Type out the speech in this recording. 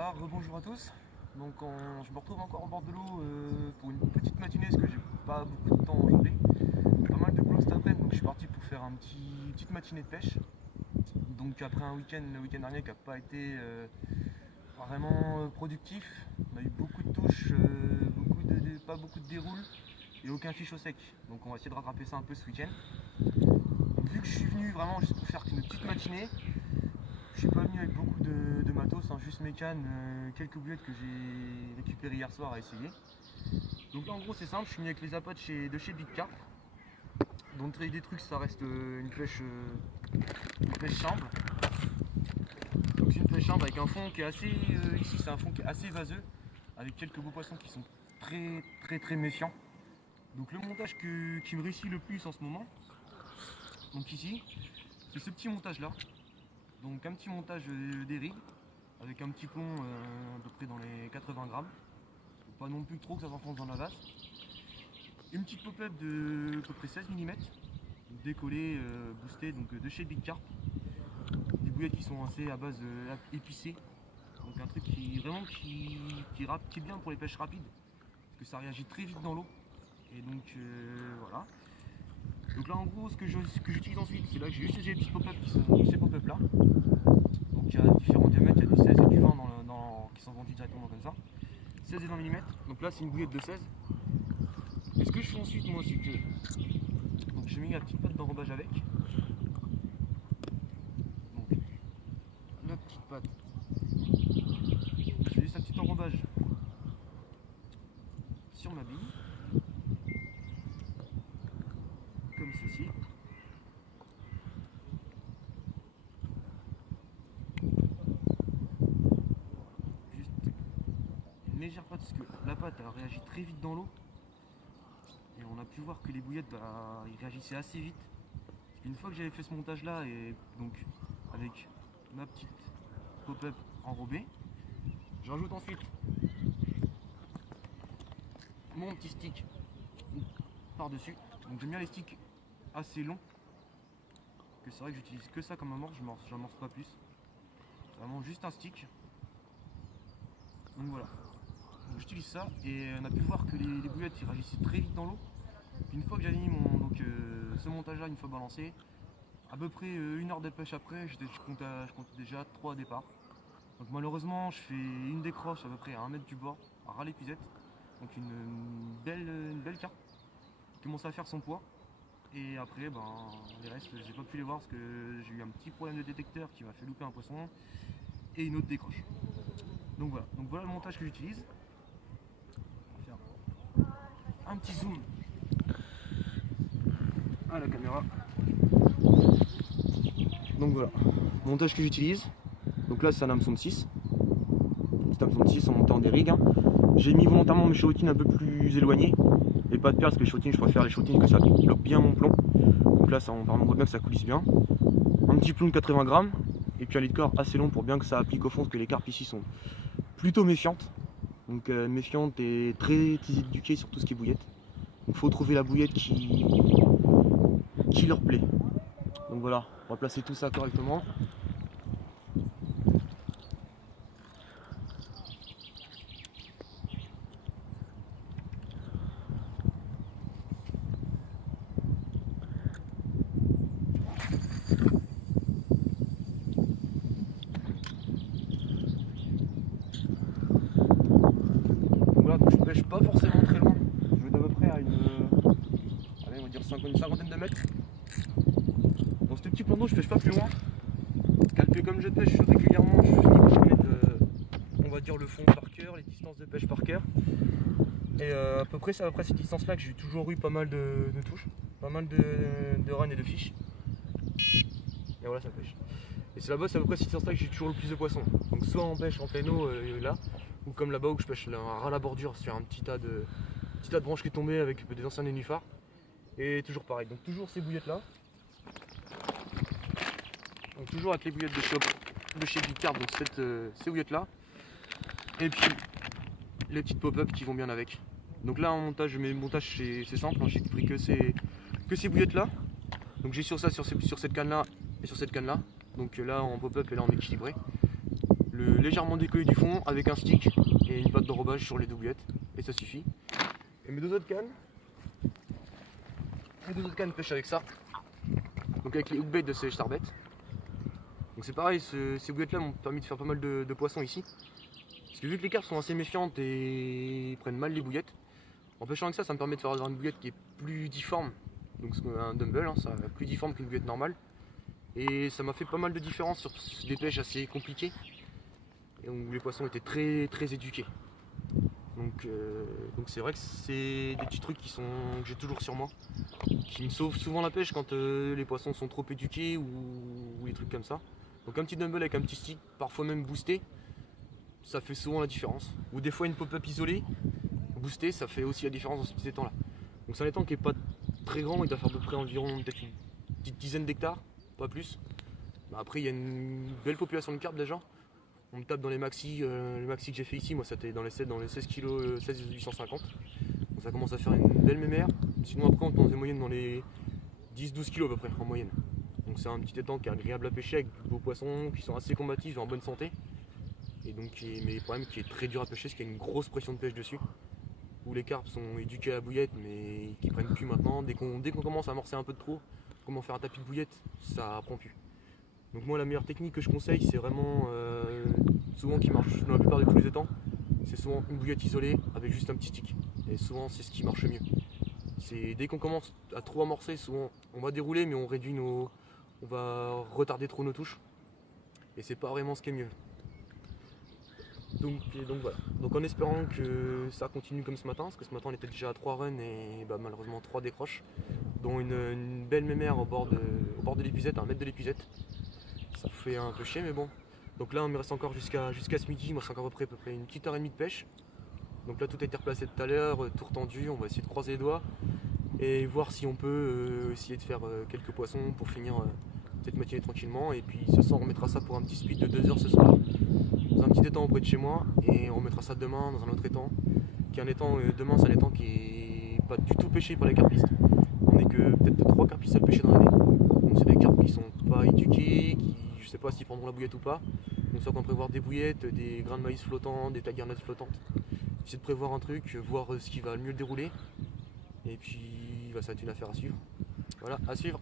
Voilà, rebonjour à tous. Donc je me retrouve encore en bord de l'eau pour une petite matinée parce que j'ai pas beaucoup de temps aujourd'hui. Pas mal de boulot cet après-midi, donc je suis parti pour faire petite matinée de pêche. Donc après le week-end dernier qui n'a pas été vraiment productif, on a eu beaucoup de touches, pas beaucoup de déroules et aucun fiche au sec. Donc on va essayer de rattraper ça un peu ce week-end. Vu que je suis venu vraiment juste pour faire une petite matinée, je suis pas venu avec beaucoup de matos, hein, juste mes cannes, quelques boulettes que j'ai récupérées hier soir à essayer. Donc là en gros c'est simple, je suis venu avec les appâts de chez Big Carp. Donc des trucs ça reste une pêche chambre. Donc c'est une pêche chambre avec un fond qui est assez, ici c'est un fond qui est assez vaseux, avec quelques beaux poissons qui sont très méfiants. Donc le montage qui me réussit le plus en ce moment, donc ici, c'est ce petit montage là. Donc un petit montage des rigs avec un petit plomb à peu près dans les 80 grammes. Faut pas non plus trop que ça s'enfonce dans la vase. Une petite pop-up de à peu près 16 mm, décollée, boostée, donc de chez Big Carp. Des boulettes qui sont assez à base épicée. Donc un truc qui est bien pour les pêches rapides, parce que ça réagit très vite dans l'eau. Et donc voilà. Donc là en gros ce que j'utilise ensuite, c'est là que j'ai juste ces petites pop-up qui sont ces pop-up là. Donc il y a différents diamètres, il y a du 16 et du 20 qui sont vendus directement comme ça. 16 et 20 mm, donc là c'est une bouillette de 16. Et ce que je fais ensuite moi c'est que donc j'ai mis la petite patte d'enrobage avec. Donc la petite patte. Je fais juste un petit enrobage sur ma bille. Comme ceci. Juste une légère patte parce que la pâte elle réagit très vite dans l'eau. Et on a pu voir que les bouillettes ils réagissaient assez vite. Une fois que j'avais fait ce montage là et donc avec ma petite pop-up enrobée, je rajoute ensuite mon petit stick par dessus. Donc j'aime bien les sticks assez longs, que c'est vrai que j'utilise que ça comme amorce, j'en morce pas plus. C'est vraiment juste un stick. Donc voilà. Donc j'utilise ça et on a pu voir que les bouillettes ils réagissaient très vite dans l'eau. Une fois que j'avais mis ce montage là une fois balancé, à peu près une heure de pêche après, je comptais déjà 3 départs. Donc malheureusement je fais une décroche à peu près à 1 mètre du bord, à ras l'épuisette. Donc une belle carpe qui commence à faire son poids. Et après les restes j'ai pas pu les voir parce que j'ai eu un petit problème de détecteur qui m'a fait louper un poisson et une autre décroche. Donc voilà le montage que j'utilise. On va faire un petit zoom à la caméra. Donc voilà, montage que j'utilise. Donc là c'est un hameçon de 6. Petit hameçon de 6 en montant des rigs. Hein. J'ai mis volontairement mes chirotines un peu plus éloignées. Et pas de perles parce que les chirotines, je préfère les chirotines que ça bloque bien mon plomb. Donc là on voit bien que ça coulisse bien. Un petit plomb de 80 grammes. Et puis un lit de corps assez long pour bien que ça applique au fond parce que les carpes ici sont plutôt méfiantes. Donc méfiantes et très éduquées sur tout ce qui est bouillette. Donc il faut trouver la bouillette qui leur plaît. Donc voilà, on va placer tout ça correctement. Donc voilà, donc je pêche pas forcément très loin. Je vais d'à peu près à on va dire une cinquantaine de mètres. Dans ce petit plan d'eau, je pêche pas plus loin. Calculé comme je pêche régulièrement, je finis par mettre, on va dire, le fond par cœur, les distances de pêche par cœur. Et à peu près, c'est à peu près cette distance-là que j'ai toujours eu pas mal de touches, pas mal de runs et de fiches. Et voilà, ça pêche. Et c'est là-bas, c'est à peu près cette distance-là que j'ai toujours le plus de poissons. Donc soit en pêche en plein eau, là, ou comme là-bas où je pêche ras la bordure sur un petit tas de branches qui est tombé avec des anciens nénuphars. Et toujours pareil, donc toujours ces bouillettes-là. Donc toujours avec les bouillettes de chez Big Carp, donc ces bouillettes là. Et puis les petites pop-up qui vont bien avec. Donc là en montage, mes montages c'est simple, hein, j'ai pris que ces bouillettes là. Donc j'ai sur ça sur cette canne là et sur cette canne là. Donc là en pop-up et là en équilibré. légèrement décollé du fond avec un stick et une patte d'enrobage sur les deux bouillettes et ça suffit. Et mes deux autres cannes pêchent avec ça, donc avec les hookbaits de ces Starbait. Donc c'est pareil, ces bouillettes là m'ont permis de faire pas mal de poissons ici. Parce que vu que les carpes sont assez méfiantes et prennent mal les bouillettes, en pêchant avec ça, ça me permet de faire avoir une bouillette qui est plus difforme. Donc c'est un dumbbell, hein, ça plus difforme qu'une bouillette normale. Et ça m'a fait pas mal de différence sur des pêches assez compliquées. Et où les poissons étaient très éduqués. Donc c'est vrai que c'est des petits trucs que j'ai toujours sur moi, qui me sauvent souvent la pêche quand les poissons sont trop éduqués ou des trucs comme ça. Donc un petit dumbbell avec un petit stick, parfois même boosté, ça fait souvent la différence. Ou des fois une pop-up isolée, boostée, ça fait aussi la différence dans ce petit étang là. Donc c'est un étang qui est pas très grand, il doit faire à peu près environ peut-être une petite dizaine d'hectares, pas plus. Après il y a une belle population de carpes déjà. On me tape dans les maxi que j'ai fait ici, moi c'était dans les 16 kg, 16 850. Donc ça commence à faire une belle mémère. Sinon après on tombe en moyenne dans les 10-12 kg à peu près en moyenne. Donc c'est un petit étang qui est agréable à pêcher avec de beaux poissons qui sont assez combatifs et en bonne santé. Et donc mais le problème qui est très dur à pêcher, c'est qu'il y a une grosse pression de pêche dessus. Où les carpes sont éduqués à la bouillette mais qui prennent plus maintenant. Dès qu'on commence à amorcer un peu de trop, comment faire un tapis de bouillette, ça prend plus. Donc moi la meilleure technique que je conseille, c'est vraiment souvent qui marche dans la plupart de tous les étangs, c'est souvent une bouillette isolée avec juste un petit stick. Et souvent c'est ce qui marche mieux. C'est dès qu'on commence à trop amorcer, souvent on va dérouler mais on va retarder trop nos touches. Et c'est pas vraiment ce qui est mieux. Donc voilà. Donc en espérant que ça continue comme ce matin, parce que ce matin on était déjà à 3 runs et malheureusement 3 décroches, dont une belle mémère au bord de l'épuisette, à 1 mètre de l'épuisette. Ça fait un peu chier mais bon. Donc là on me reste encore jusqu'à ce midi, il me reste encore à peu près une petite heure et demie de pêche. Donc là tout a été replacé tout à l'heure, tout retendu, on va essayer de croiser les doigts et voir si on peut essayer de faire quelques poissons pour finir cette matinée tranquillement. Et puis ce soir on mettra ça pour un petit speed de 2 heures ce soir, dans un petit étang auprès de chez moi, et on mettra ça demain dans un autre étang, qui est un étang, demain c'est un étang qui est pas du tout pêché par les carpistes. On n'est que peut-être 3 carpistes à le pêcher dans l'année. Donc c'est des carpes qui sont pas éduqués, qui je sais pas s'ils prendront la bouillette ou pas. Donc soit qu'on prévoit des bouillettes, des grains de maïs flottants, des tagarnettes flottantes. Essayer de prévoir un truc, voir ce qui va le mieux dérouler. Et puis ça va être une affaire à suivre. Voilà, à suivre.